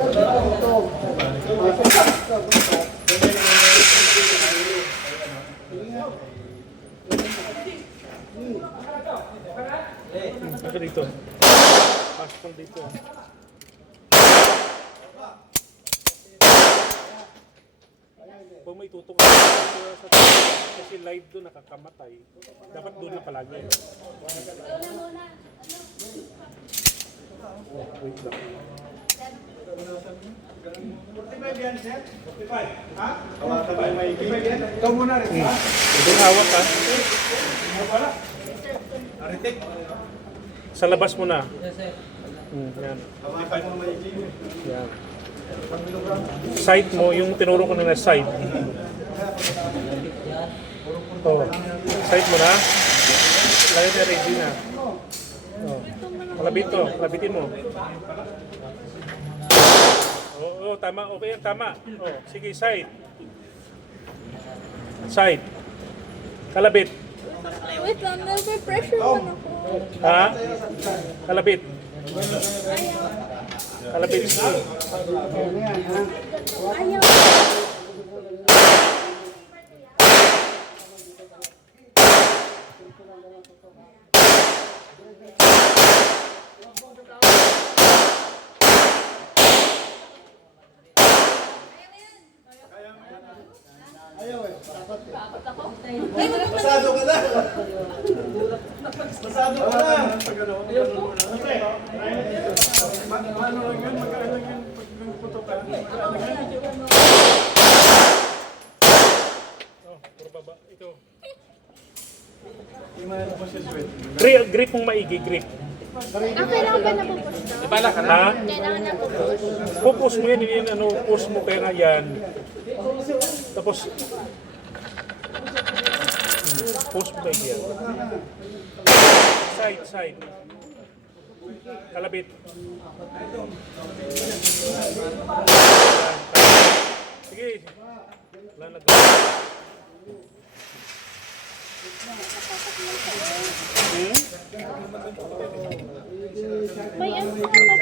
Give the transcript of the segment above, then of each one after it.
Ito dito. Pasok dito. Pag may tutok kasi live doon nakakamatay, dapat doon na palagi. Wait lang. 45 yan, sir? 45? Ha? Ikaw muna rin, ha? Ito yung awat, ha? Wala. Aritik. Sa labas mo na. Yan. Yan. Side mo, yung tinuro ko na side. Oh. Side mo na. Lagay na ready na. Oh. Kalabit to. Kalabitin mo. Oo, tama. Okay yan, tama. Oh, sige, side. Side. Kalabit. Wait lang, nag-pressure man ako. Ha? Kalabit. Ayaw. Kalabit. Ayaw. Pasado ka na. Pasado ka na. Ano lang yun? Magkano lang yun? Pagputo ka. Oh, puro baba. Ito. Imayan mo siya sweet. Grip mong maigi, grip. Kailangan ba napupush daw? Ha? Kailangan napupush. Pupush mo yan, yun, ano, push mo kaya nga yan. Tapos, push mo maigi yan. Side, side. Kalabit. Sige. Wala na. May ano nga ba dito?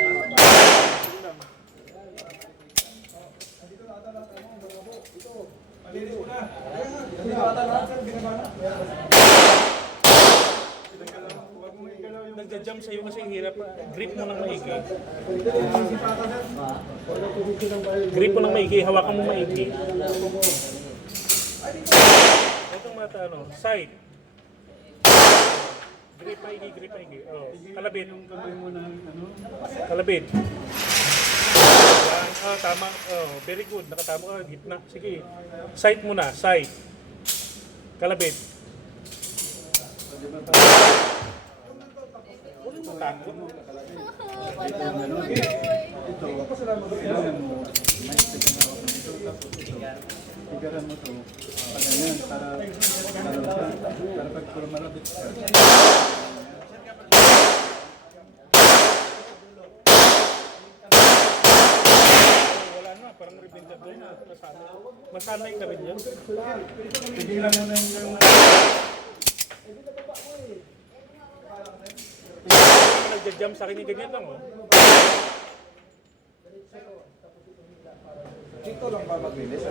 Nagja-jump sa'yo kasi hirap. Grip mo ng maigi. Grip mo ng maigi, hawakan mo maigi. Itong mata, ano, side. Grip maigi. Oh, kalabit. Kalabit. Yan. Oh, tama. Oh, very good. Nakatama ka. Gitna. Sige. Side muna. Side. Kalabit. Huwag mo takot. Tigaran mo to. Para yan, para pag malapit ka. Wala na. Parang rebenta doon. Masanay ka rin yan. Tigilan mo na yung... Nagja-jump sa akin yung ganyan lang, oh. Dito lang ba maglinis?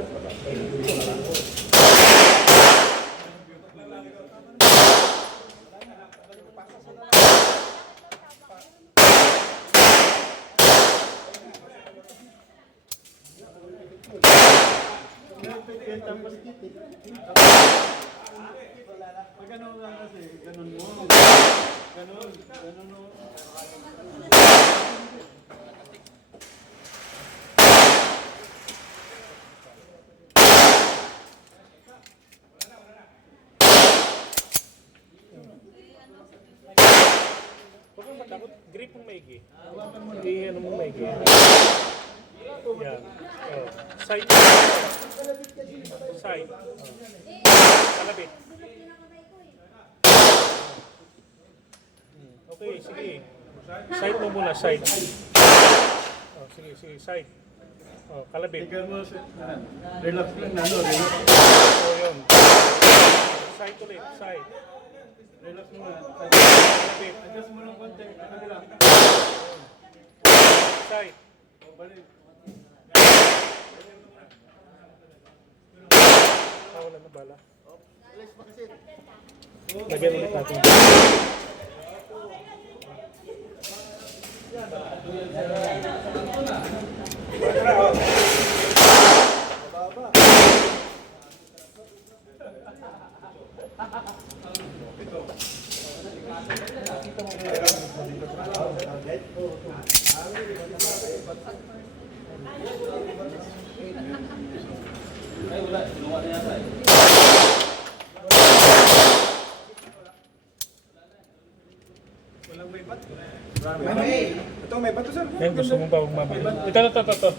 Ganun lang kasi, ganun mo. Ganun mo. Huwag kang matakot. Grip mong maigi. Hindi, ano mong maigi. Yan. Oh. Side. Side. Kalabit. Okay, sige. Side mo muna, side. Oh, sige, side. Oh, kalabit. Tigan mo siya. Relax lang na, no? Relax. Oh, yun. Side ulit, side. Relax mo na. Kalabit. Adjust mo ng konti. Kanila. Side. Balik. Wala na bala. Lagyan ulit natin. Ito may bato sir. Yan, gusto mong pa magmamali. Ito.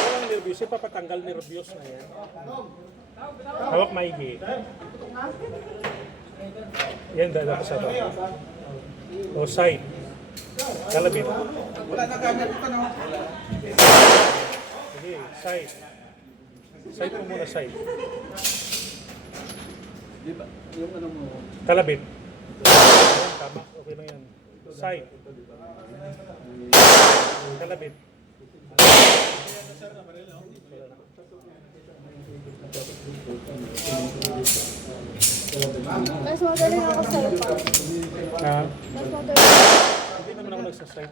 Walang nervyos, ipapatanggal nervyos na yan. Hawak maigi. Yan, dada ko sa to. O, side. Kalabit. Wala na gamit ito no. Sige, side. Side mo muna, side. Di ba? Yung ano mo. Kalabit. Ayan, tama. Okay lang yan. Side. Kalabit. Mas magaling ako sa lupa. Ha? Mas magaling. Hindi naman ako nagsaside.